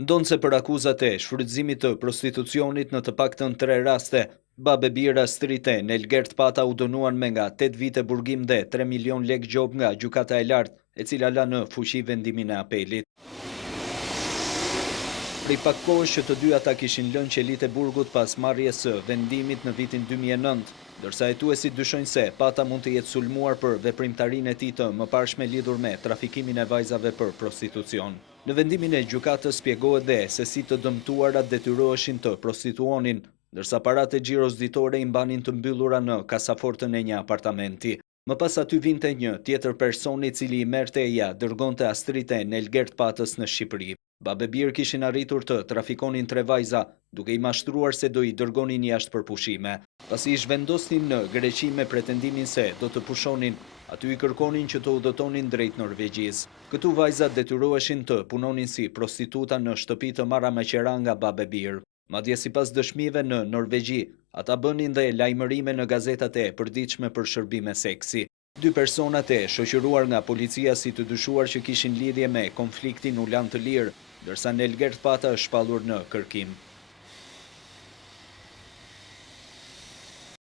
Ndonë se për akuzat e shfrytëzimit të prostitucionit në të paktën 3 raste, babe Bira Strite në Elgert Pata u dënuan me nga 8 vite burgim dhe 3 milion lek gjob nga gjykata e lartë, e cila la në fuqi vendimin e apelit. Prej pak kohësh që të dy ata kishin lënë qelit e burgut pas marrjes së vendimit në vitin 2009, ndërsa hetuesit dyshojnë se Pata mund të jetë sulmuar për veprimtarinë e tij të mëparshme lidhur me trafikimin e vajzave për prostitucion. Në vendimin e gjykatës spjegohet dhe se si të dëmtuarat detyroheshin të prostituonin, ndërsa paratë e xhiros ditore i mbanin të mbyllura në kasafortën e një apartamenti. Më pas aty vinte një tjetër person i cili i merrte e ja dërgonte Astrite në Elgert Patës në Shqipëri. Babe Bir kishin arritur të trafikonin 3 vajza, duke i mashtruar se do i dërgonin jashtë për pushime. Pasi i zhvendosnin në Greqi me pretendimin se do të pushonin, aty i kërkonin që të udhëtonin drejt Norvegjis. Këtu vajzat detyroheshin të punonin si prostituta në shtëpi të marra me qera nga Babe Bir. Madje sipas dëshmive në Norvegji, ata bënin dhe lajmërime në gazetat e përditshme për shërbime seksi. 2 personat e shoqëruar nga policia si të dyshuar që kishin lidhje me konfliktin u lanë të lirë, ndërsa në Elgert Pata është shpallur në kërkim.